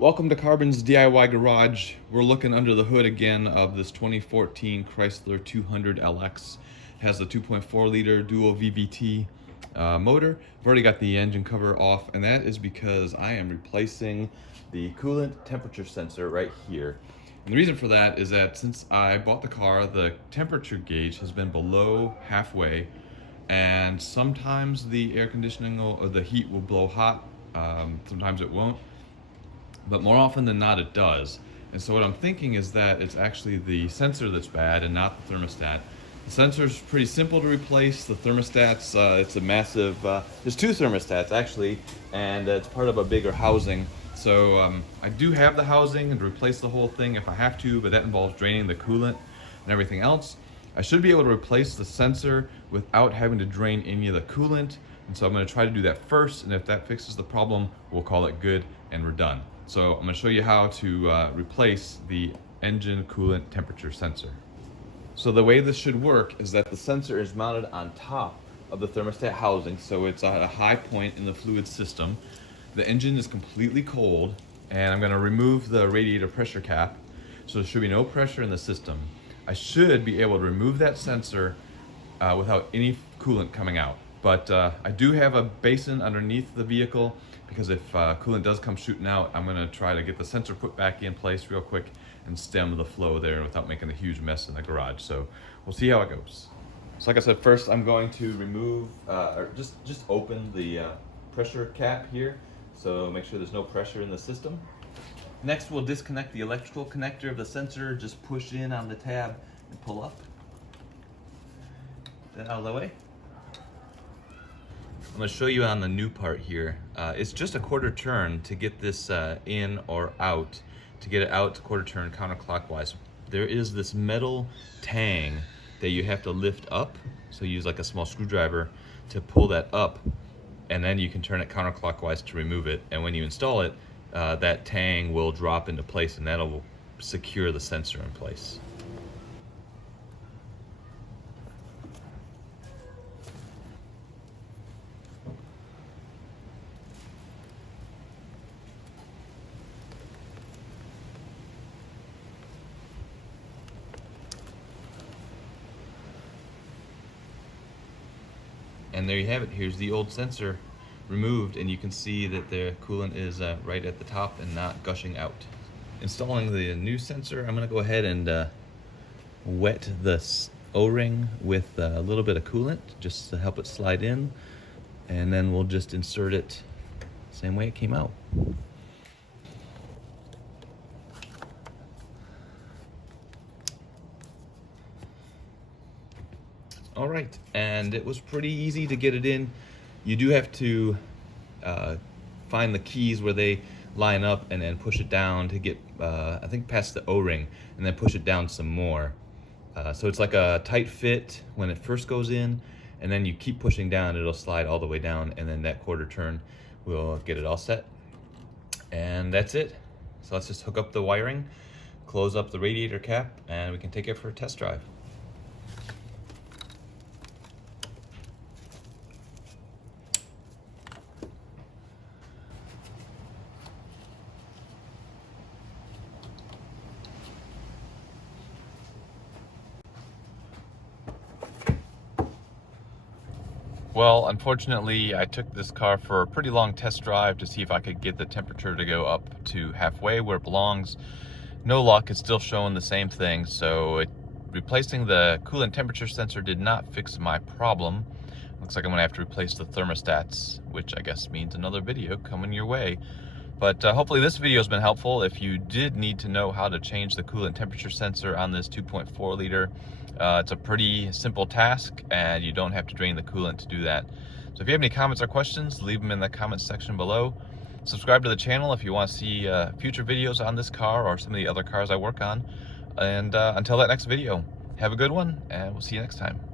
Welcome to Carbon's DIY Garage. We're looking under the hood again of this 2014 Chrysler 200LX. It has the 2.4 liter Dual VVT motor. I've already got the engine cover off, and that is because I am replacing the coolant temperature sensor right here. And the reason for that is that since I bought the car, the temperature gauge has been below halfway, and sometimes the air conditioning or the heat will blow hot, sometimes it won't. But more often than not, it does. And so what I'm thinking is that it's actually the sensor that's bad and not the thermostat. The sensor's pretty simple to replace. The thermostat's, it's a massive, there's two thermostats actually, and it's part of a bigger housing. So I do have the housing and replace the whole thing if I have to, but that involves draining the coolant and everything else. I should be able to replace the sensor without having to drain any of the coolant. And so I'm going to try to do that first, and if that fixes the problem, we'll call it good and we're done. So I'm going to show you how to replace the engine coolant temperature sensor. So the way this should work is that the sensor is mounted on top of the thermostat housing, so it's at a high point in the fluid system. The engine is completely cold, and I'm going to remove the radiator pressure cap, so there should be no pressure in the system. I should be able to remove that sensor without any coolant coming out. But I do have a basin underneath the vehicle, because if coolant does come shooting out, I'm going to try to get the sensor put back in place real quick and stem the flow there without making a huge mess in the garage. So we'll see how it goes. So like I said, first I'm going to remove, or just open the pressure cap here, so make sure there's no pressure in the system. Next, we'll disconnect the electrical connector of the sensor. Just push in on the tab and pull up. That out of the way. I'm going to show you on the new part here. It's just a quarter turn to get this in or out. To get it out, it's a quarter turn counterclockwise. There is this metal tang that you have to lift up. So use like a small screwdriver to pull that up, and then you can turn it counterclockwise to remove it. And when you install it, that tang will drop into place, and that'll secure the sensor in place. And there you have it. Here's the old sensor removed, and you can see that the coolant is right at the top and not gushing out. Installing the new sensor, I'm going to go ahead and wet the O-ring with a little bit of coolant just to help it slide in, and then we'll just insert it the same way it came out. All right, and it was pretty easy to get it in. You do have to find the keys where they line up and then push it down to get, I think, past the O-ring, and then push it down some more. So it's like a tight fit when it first goes in, and then you keep pushing down, it'll slide all the way down, and then that quarter turn will get it all set. And that's it. So let's just hook up the wiring, close up the radiator cap, and we can take it for a test drive. Well, unfortunately, I took this car for a pretty long test drive to see if I could get the temperature to go up to halfway where it belongs. No luck, it's still showing the same thing, so replacing the coolant temperature sensor did not fix my problem. Looks like I'm gonna have to replace the thermostats, which I guess means another video coming your way. But hopefully this video has been helpful. If you did need to know how to change the coolant temperature sensor on this 2.4 liter, it's a pretty simple task, and you don't have to drain the coolant to do that. So if you have any comments or questions, leave them in the comments section below. Subscribe to the channel if you want to see future videos on this car or some of the other cars I work on. And until that next video, have a good one, and we'll see you next time.